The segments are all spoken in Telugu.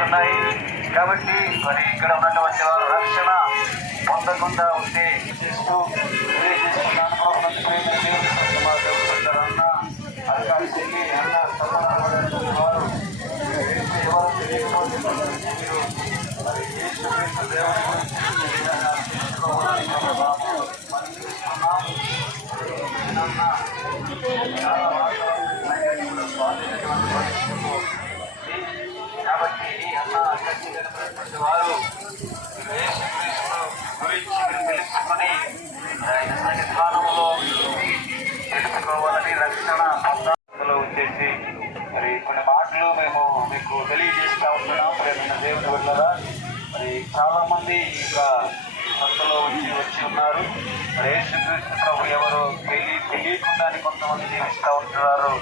జరుగుతున్నాయి. కాబట్టి మరి ఇక్కడ ఉన్నటువంటి వారు రక్షణ పొందకుండా ఉంటే చేస్తూ తెలియజేస్తున్నాను. వారు ఎవరు తెలియకపోతే మీరు మరి దేవుని కాబట్టి అన్న ఖచ్చితమైనటువంటి వారు గురించి తెలుసుకొని ఆయన సన్నిధానంలో తెలుసుకోవాలని రక్షణ పొందాలో వచ్చేసి మరి కొన్ని మాటలు మేము మీకు తెలియజేస్తూ ఉంటున్నాం. ప్రేమ దేవుని వల్ల మరి చాలా మంది ఇంకా కొత్తలో వచ్చి ఉన్నారు. మరి యేసుక్రీస్తు ప్రభు ఎవరు తెలియకుండా కొంతమంది జీవిస్తూ ఉంటున్నారు.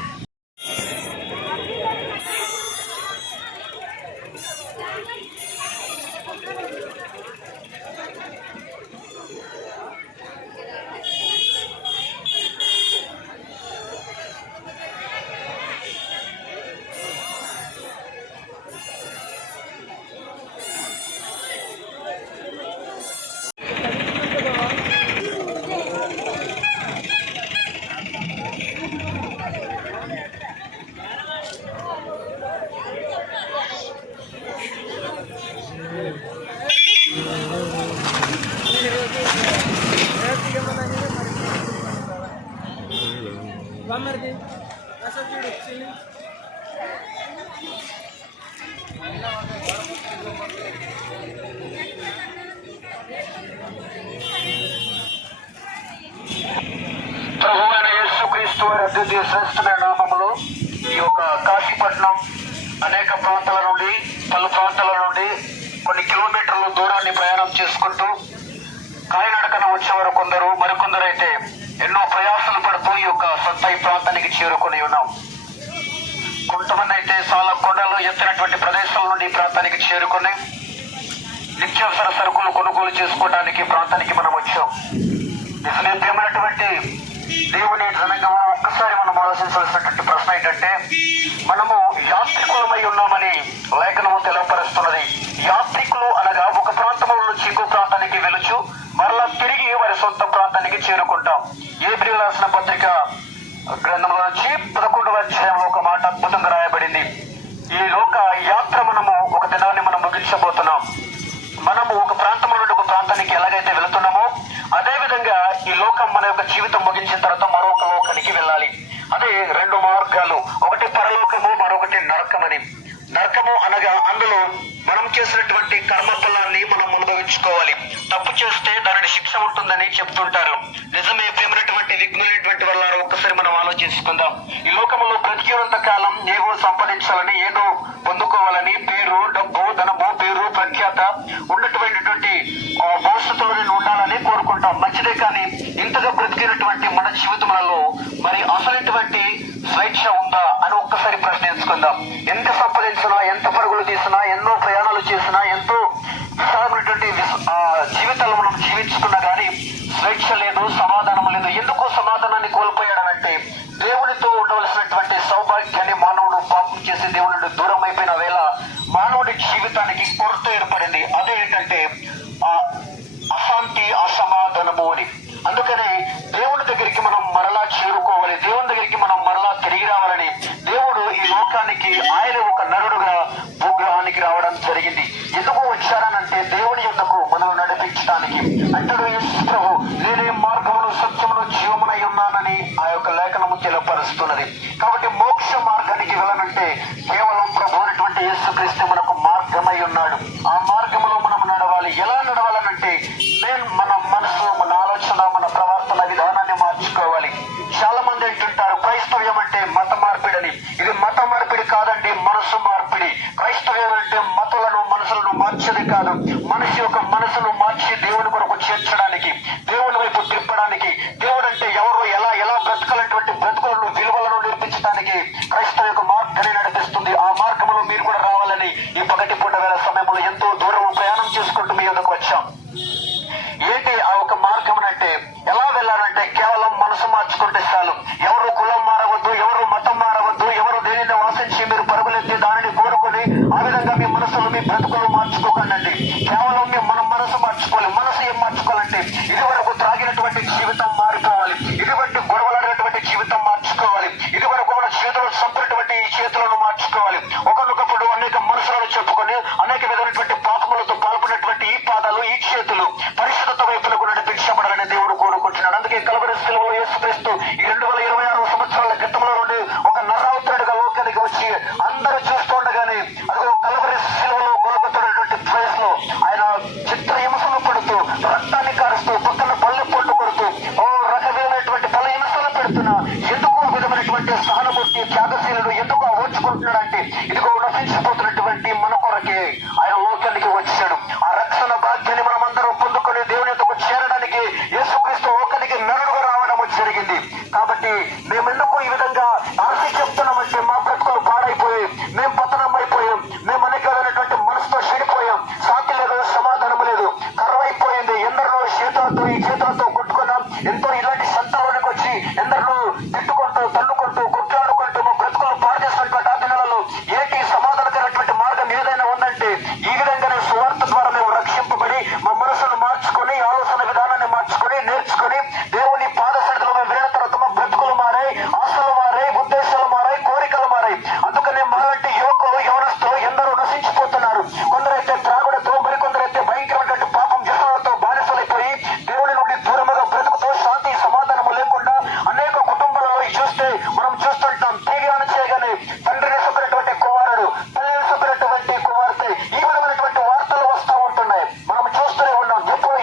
ప్రభువైన యేసుక్రీస్తు వారి అద్వితీయ శ్రేష్ఠమైన నామములో ఈ యొక్క కాశీపట్నం అనేక ప్రాంతాల నుండి పలు ప్రాంతాల నుండి కొన్ని కిలోమీటర్ల దూరాన్ని ప్రయాణం చేసుకుంటూ కాలినడకన వచ్చేవారు కొందరు, మరికొందరు అయితే ఎన్నో ప్రయాసాలు పడుతూ ఈ యొక్క సొంత ప్రాంతానికి చేరుకుని ఉన్నాం. కొంతమంది అయితే చాలా కొండలు ఎత్తినటువంటి ప్రదేశాల నుండి ఈ ప్రాంతానికి చేరుకుని నిత్యావసర సరుకులు కొనుగోలు చేసుకోవడానికి ప్రాంతానికి మనం వచ్చాం. నిజమైనటువంటి దేవుని జనంగా ఒక్కసారి మనం ఆలోచించాల్సినటువంటి ప్రశ్న ఏంటంటే, మనము యాత్రికులమై ఉన్నామని లేఖనము తెలియపరుస్తున్నది. యాత్రికులు అనగా ఒక ప్రాంతం నుంచి ఇంకో ప్రాంతానికి వెలుచు మరలా తిరిగి వారి సొంత ప్రాంతానికి చేరుకుంటాం. ఏబ్రిల్ రాసిన పత్రిక గ్రంథంలో నుంచి 11వ అధ్యాయంలో ఒక మాట అద్భుతంగా రాయబడింది. ఈ లోక యాత్ర మనము ఒక దినాన్ని మనం ముగించబోతున్నాం. మనము ఒక ప్రాంతం నుండి ఒక ప్రాంతానికి ఎలాగైతే వెళుతున్నామో అదే విధంగా ఈ లోకం మన యొక్క జీవితం ముగించిన తర్వాత మరొక లోకానికి వెళ్ళాలి. అదే రెండు మార్గాలు, ఒకటి పరలోకము, మరొకటి నరకమని. నరకము అనగా అందులో మనం చేసినటువంటి కర్మ ఫలాన్ని మనం అనుభవించుకోవాలి. తప్పు చేస్తే దానిని శిక్ష ఉంటుందని చెప్తుంటారు. నిజమే ప్రేమైనటువంటి విఘ్నులైనటువంటి వల్ల ఒక్కసారి మనం ఆలోచించుకుందాం. ఈ లోకంలో బ్రతికినంత కాలం ఏవో సంపాదించాలని, ఏదో పొందుకోవాలని, పేరు, డబ్బు, ధనము, పేరు, ప్రఖ్యాత ఉన్నటువంటి భవిష్యత్తులో నేను ఉండాలని కోరుకుంటాం. మంచిదే, కానీ ఇంతగా బ్రతికినటువంటి మన జీవితములలో మరి అసలైనటువంటి స్వేచ్ఛ ఉందా అని ఒక్కసారి ప్రశ్నించుకుందాం. ఎంత సంపాదించినా, ఎంత పరుగులు తీసినా, ఎన్నో ప్రయాణాలు చేసినా, ఎంతో విశాలమైనటువంటి జీవితాలు మనం జీవించుకున్నా కానీ స్వేచ్ఛ లేదు, సమాధానం లేదు. ఎందుకు సమాధానాన్ని కోల్పోయాడనంటే, దేవునితో ఉండవలసినటువంటి సౌభాగ్యాన్ని మానవుడు పాపం చేసి దేవుని నుండి దూరం అయిపోయిన వేళ మానవుడి జీవితానికి కొరత ఏర్పడింది. అదేంటంటే అశాంతి, అసమాధానము అని. అందుకని దేవుని దగ్గరికి మనం మరలా చేరుకోవాలి, దేవుని దగ్గరికి మనం మరలా తిరిగి రావాలని దేవుడు ఈ లోకానికి ఆయన ఒక నరుడుగా భూగ్రహానికి రావడం జరిగింది. ఎందుకు వచ్చారనంటే దేవుని యొద్దకు మనల్ని నడిపించడానికి. అంటాడు యేసు ప్రభు, నేనే మార్గమును, సత్యమును, జీవమునై ఉన్నానని ఆ యొక్క లేఖనము తెలియపరుస్తున్నది. కాబట్టి మోక్ష మార్గానికి వెళ్ళాలంటే కేవలం ప్రభు అయినటువంటి యేసుక్రీస్తు మనకు మార్గమై ఉన్నాడు. ఆ మార్గములో మనం నడవాలి. ఎలా నడవాలనంటే మన మనసు, మన ఆలోచన, మన ప్రవర్తన విధానాన్ని మార్చుకోవాలి. చాలా మంది అంటుంటారు క్రైస్తవ్యం అంటే మత మార్పిడని. ఇది మత మార్పిడి కాదండి, మనసు మార్పిడి. క్రైస్తవ్యం అంటే మతులను, మనసులను మార్చేది కాదు. మనిషి యొక్క మనసును మార్చి దేవుని కొరకు చేర్చడానికి, దేవుని వైపు తిప్పడానికి, దేవుడు అంటే ఎవరు, ఎలా బ్రతకాలనేటువంటి బ్రతుకులను, విలువలను నేర్పించడానికి క్రైస్తవ యొక్క మార్గాన్ని నడిపిస్తుంది. ఆ మార్గంలో మీరు కూడా రావాలని ఈ పగటిపూట వేళ సమయంలో ఎంతో దూరం ప్రయాణం చేసుకుంటూ మీ యొద్దకు వచ్చాం. ఏంటి ఆ ఒక మార్గం అంటే, ఎలా వెళ్ళాలంటే కేవలం మనసు మార్చుకుంటే చాలు. ఎవరు కులం మారవద్దు, ఎవరు మతం మారవద్దు, ఎవరు దేనిని వాసించి మీరు పరుగులెత్తి దానిని కోరుకుని ఆ విధంగా మీ మనసులు మీ బ్రతుకులు మార్చుకోకండి. కేవలం మన మనసు మార్చుకోవాలి. మనసు ఏం మార్చుకోవాలంటే ఇది వరకు త్రాగినటువంటి జీవితం మారిపోవాలి. ఇటువంటి గొడవలైనటువంటి జీవితం మార్చుకోవాలి. ఇది వరకు మన చేతులు చంపినటువంటి ఈ చేతులను మార్చుకోవాలి. ఒకరికొకప్పుడు అనేక మనసులను చెప్పుకొని అనేక విధమైనటువంటి పాపములతో పాల్పడినటువంటి ఈ పాదాలు, ఈ చేతులు పరిశుద్ధత వైపులకు నడిపించబడాలని దేవుడు కోరుకుంటున్నాడు. అందుకే కల్వరి శిలువలో యేసుక్రీస్తు ఈ 2026 సంవత్సరాల క్రితంలో నుండి ఒక నరావతారుడిగా లోకానికి వచ్చి అందరూ చూస్తుండగానే అదిగో కల్వరి శిలువలో గొలపతున్నటువంటి ప్లేస్ లో ఆయన చిత్ర హింసలు పడుతూ రక్తాన్ని కారుస్తూ పక్కన పల్లె పొట్టు కొడుతూ రకమైనటువంటి పలు హింసలు పెడుతున్నా ఎందుకు విధమైనటువంటి సహానుభూతి త్యాగశీలుడు ఎందుకు ఓర్చుకుంటున్నాడంటే ఇదిగో నశించిపోతున్నటువంటి మన కొరకే ఆయన లోకానికి వచ్చాడు. ఆ రక్షణ భాగ్యాన్ని మనం అందరం పొందుకొని దేవుని ఎందుకు చేరడానికి యేసుక్రీస్తు లోకానికి మెరుగుగా రావడం జరిగింది. కాబట్టి మేమెందుకు ఈ విధంగా ఆశ చెప్తున్నామంటే మా బ్రతుకులు పాడైపోయి మేము పతనం అయిపోయాం. మేము అనేకమైనటువంటి మనసుతో చెడిపోయాం. శాంతి లేదు, సమాధానం లేదు, కరువైపోయింది. ఎందరిలో చేతులతో ఈ చేతులతో కొట్టుకున్నాం. ఎంతో ఇలాంటి సంతాలోనికి వచ్చి ఎందరిలో తిట్టుకుంటూ తల్లుకుంటూ కొట్లాడుకుంటూ మా బ్రతుకులు పాడు చేసినటువంటి ఆ దినాలలో ఏంటి సమాధానకరమైనటువంటి మార్గం ఏదైనా ఉందంటే ఈ విధంగానే సువార్త ద్వారా మేము రక్షింపబడి మా మనసును మార్చుకొని ఆలోచన విధానాన్ని మార్చుకొని నేర్చుకొని దేవుని పాద సన్నిధిలో మేము వెళ్ళిన తర్వాత మా బ్రతుకులు మారాయి, ఆశలు మారాయి, ఉద్దేశాలు మారాయి, కోరికలు మారాయి. అందుకనే మాలాంటి యువకులు యవనస్తులు ఎందరూ నశించిపోతున్నారు. కొందరైతే త్రాగుడుతో, మరికొందరైతే భయంకరమైనటువంటి పాపం వ్యసనాలతో బానిసలైపోయి దేవుని నుండి దూరముగా బ్రతుకుతో శాంతి సమాధానము లేకుండా అనేక కుటుంబాలలో చూస్తే మనం చూస్తుంటాం. టీవీ ఆన్ చేయగానే తండ్రిని చెప్పినటువంటి కుమారుడు, తల్లిని చెప్పినటువంటి కుమార్తె, ఈ విధమైనటువంటి వార్తలు వస్తూ ఉంటున్నాయి. మనం చూస్తూనే ఉన్నాం. ఎప్పుడు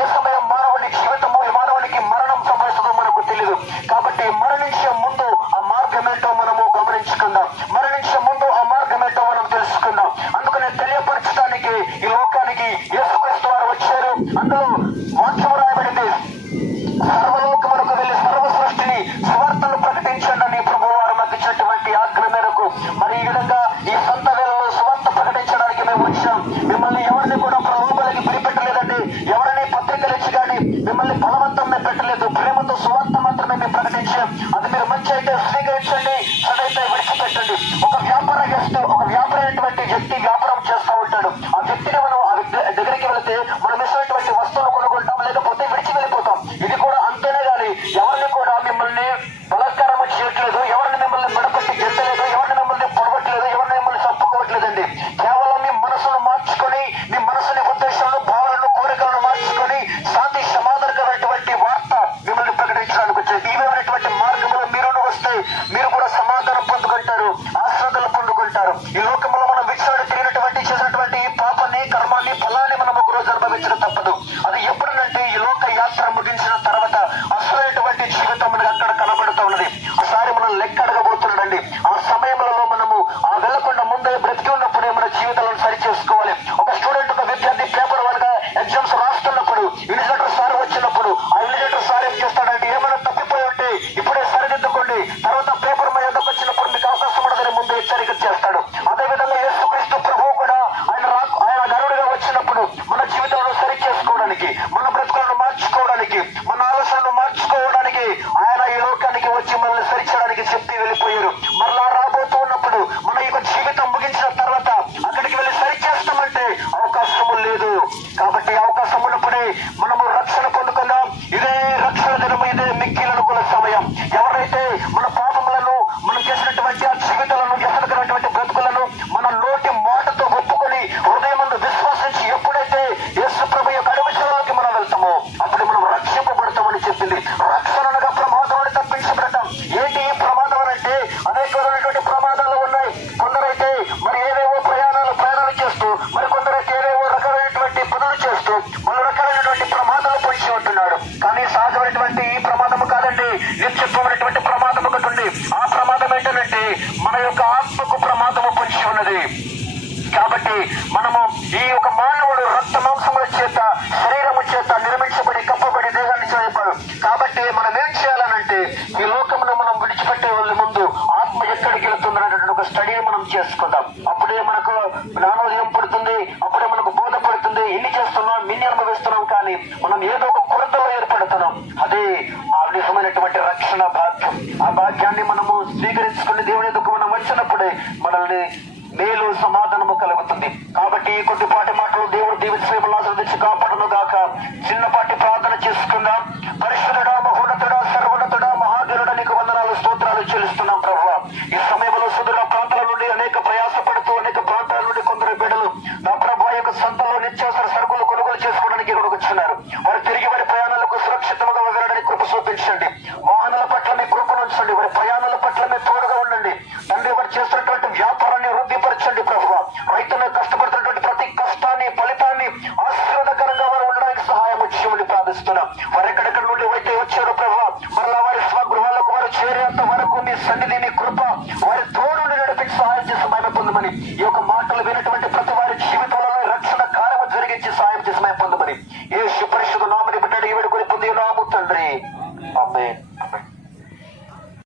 ఏ సమయం మానవుని జీవితము, మానవునికి మరణం సంభవిస్తుందో మనకు తెలియదు. కాబట్టి మరణించే ముందు ఆ మార్గం ఏంటో మనము గమనించుకుందాం. మరణించే ముందు ఆ మార్గం ఏంటో మనం తెలుసుకుందాం. అందుకనే తెలియపరచడానికి ఈ లోకానికి యేసుక్రీస్తు వారు వచ్చారు. అందులో వాక్యం రాయబడింది, సర్వలోకమునకు వెళ్లి సర్వ సృష్టిని సువార్తను ప్రకటించండి అని ప్రభువు వారు మాకు ఇచ్చినటువంటి ఆజ్ఞ మేరకు మరి ఈ విధంగా ఈ సొంత వేళలో సువార్త ప్రకటించడానికి మేము వచ్చాం. మిమ్మల్ని ఎవరిని కూడా ప్రలోభాలకి గురిపెట్టలేదండి. ఎవరిని పత్రికలు ఇచ్చి కానీ మిమ్మల్ని బలవంతం మేము పెట్టలేదు. ప్రేమతో సువార్త మాత్రమే మేము ప్రకటించాం. అది మీరు మంచి అయితే స్వీకరించండి, చెడైతే విడిచిపెట్టండి. ఒక వ్యాపారైనటువంటి వ్యక్తి వ్యాపారం చేస్తూ ఉంటాడు. ఆ వ్యక్తిని మనం ఆ దగ్గరికి వెళితే మనం ఇచ్చినటువంటి వస్తువులు కొనుక్కుంటాం, లేకపోతే విడిచి వెళ్ళిపోతాం. ఇది కూడా అంతేనే గాని ఎవరిని కూడా మిమ్మల్ని బలాత్కారం చేయట్లేదు, ఎవరిని మిమ్మల్ని మెడపట్టి గెట్టలేదు, ఎవరిని మిమ్మల్ని పొడవట్లేదు, ఎవరిని మిమ్మల్ని చంపుకోవట్లేదండి. కేవలం మీ మనసును మార్చుకొని, మీ మనసుని ఉద్దేశాలను, భావాలను, కోరికలను మార్చుకొని శాంతి సమాధానకరమైనటువంటి వార్త మిమ్మల్ని ప్రకటించడానికి వచ్చేది. ఈ విధమైనటువంటి మార్గంలో మీరు వస్తే మీరు కూడా సమాధానం పొందుకుంటారు, ఆశ్రదలు పొందుకుంటారు. ఈ లోకంలో మనం విచ్చాడు తిరిగినటువంటి చేసినటువంటి ఈ పాపాన్ని, కర్మాన్ని, ఫలాన్ని మనం ఒక రోజు అనుభవించడం తప్పదు. అది ఎప్పుడునంటే ఈ లోక యాత్ర ముగించిన తర్వాత అసలైనటువంటి జీవితం మనకి అక్కడ కనబడుతూ ఉన్నది. ఒకసారి మనం లెక్క అడగబోతున్నాడండి. ఆ సమయంలో మనము ఆ వెళ్లకుండా ముందే బ్రతికి ఉన్నప్పుడే మన జీవితాలను సరి చేసుకోవాలి. ఒక స్టూడెంట్, ఒక విద్యార్థి పేపర్ 1 గా ఎగ్జామ్స్ రాస్తున్నప్పుడు ఇన్విజిలేటర్ సార్ వచ్చినప్పుడు ఆ ఇన్విజిలేటర్ సార్ ఏం చేస్తాడంటే ఏమైనా తప్పిపోయి ఉంటే ఇప్పుడే సరిదిద్దుకోండి, తర్వాత పేపర్ మీద ఎందుకు వచ్చినప్పుడు మీకు అవకాశం ఉండదని ముందు హెచ్చరిక చేస్తాడు. అదేవిధంగా యేసుక్రీస్తు ప్రభువు కూడా ఆయన గరుడుగా వచ్చినప్పుడు మన జీవితంలో సరి చేసుకోవడానికి, మన బ్రతుకులను మార్చుకోవడానికి, మన ఆలోచనలు మార్చుకోవడానికి ఆయన ఈ లోకానికి వచ్చి మనల్ని సరిచేయడానికి చెప్పి వెళ్ళిపోయారు. మరలా రాబోతూ ఉన్నప్పుడు మన యొక్క జీవితం ముగించిన తర్వాత అక్కడికి వెళ్ళి సరి చేస్తామంటే అవకాశము లేదు. కాబట్టి అవకాశం ఉన్నప్పుడే మనము రక్షణ పొందుకుందాం. ఇదే రక్షణ దినము, ఇదే మిక్కిలి అనుకున్న సమయం. ఎవరైతే మన పాపములను, మనం చేసినటువంటి ఆ జీవితాలను, వ్యసనకరమైనటువంటి బ్రతుకులను మన నోటి మాటతో ఒప్పుకొని హృదయమందు విశ్వాసించి ఎప్పుడైతే యేసు ప్రభు యొక్క అడుగుజాడలోకి మనం వెళ్తామో అప్పుడు మనం రక్షింపబడతామని చెప్పింది. రక్షణ అనగా ప్రమాదాన్ని తప్పించబడటం. ఏంటి ఈ ప్రమాదం అంటే అనేకమైనటువంటి ప్రమాదాలు ఉన్నాయి. కొందరైతే మరి ఏవేవో ప్రయాణాలు చేస్తూ, మరి కొందరైతే ఏవేవో రకమైనటువంటి పనులు చేస్తూ మరో రకాలైనటువంటి ప్రమాదాలు పొంచి ఉంటున్నాడు. కానీ సహజమైనటువంటి ఈ ప్రమాదము కాదండి, నిత్యత్వమైనటువంటి ప్రమాదం ఒకటి ఉంది. ఆ ప్రమాదం ఏంటంటే మన యొక్క ఆత్మకు ప్రమాదము పొంచి ఉన్నది. కాబట్టి మనము ఈ యొక్క మానవుడు రక్త మాంసముల చేత, శరీరము చేత నిర్మించబడి కప్పబడి దేహాన్ని చేపాడు. కాబట్టి మనం ఏం చేయాలనంటే ఈ లోకమును మనం విడిచిపెట్టే వాళ్ళ ముందు ఆత్మ ఎక్కడికి వెళ్తుందనేటువంటి ఒక స్టడీని మనం చేసుకుందాం. అప్పుడే మనకు జ్ఞానోదయం పడుతుంది, అప్పుడే మనకు బోధ పడుతుంది. ఇన్ని చేస్తున్నాం, ఇన్ని అనుభవిస్తున్నాం, కానీ మనం ఏదో ఒక కొరతలో ఏర్పడుతున్నాం. అదే ఆ నిజమైనటువంటి రక్షణ భాగ్యం. ఆ భాగ్యాన్ని మనము స్వీకరించుకుని దేవుని ఎదుకు మనం వచ్చినప్పుడే మనల్ని మేలు సమాధానము కలుగు జరుగుతుంది. కాబట్టి ఈ కొద్దిపాటి మాటలు దేవుడు దీవించి ఆశీర్వదించి కాపాడును గాక. చిన్నపాటి ప్రార్థన చేసుకుందాం. పరిశుద్ధుడా, మహోన్నతుడా, సర్వోన్నతుడా, మహాదేవుడా, నీకు వందనాలు, స్తోత్రాలు చెల్లిస్తున్నాం ప్రభువా. ఈ సమయంలో సుదూర ప్రాంతాల నుండి అనేక ప్రయాసపడుతూ అనేక ప్రాంతాల నుండి కొందరు బిడ్డలు నా ప్రభు యొక్క సంతలో నిత్యావసర సరుకులు కొనుగోలు చేసుకోవడానికి ఇక్కడికి వచ్చినారు. వారు తిరిగి వారి ప్రయాణాలకు సురక్షితంగా వెళ్ళడానికి కృప చూపించండి. వాహనాల పట్ల మీ కృపను ఉంచండి. వారి ప్రయాణాల పట్ల మీ తోడుగా ఉండండి తండ్రి. వారు చేస్తున్నటువంటి వ్యాపారాన్ని వృద్ధిపరచండి ప్రభువా. రైతులు కష్టపడుతున్నటువంటి ప్రతి కష్టాన్ని, ఫలితాన్ని ఆశీర్వాదకరంగా వారు ఉండడానికి సహాయం వచ్చి ప్రార్థిస్తున్నాం. వారు ఎక్కడెక్కడ నుండి అయితే వచ్చారో ప్రభువా, మరలా వారి స్వగృహాలకు వారు చేరేంత వరకు మీ సన్నిధి, మీ కృప వారి తోడు నడిపించి సహాయం చేసి మహిమ పొందమని ఈ యొక్క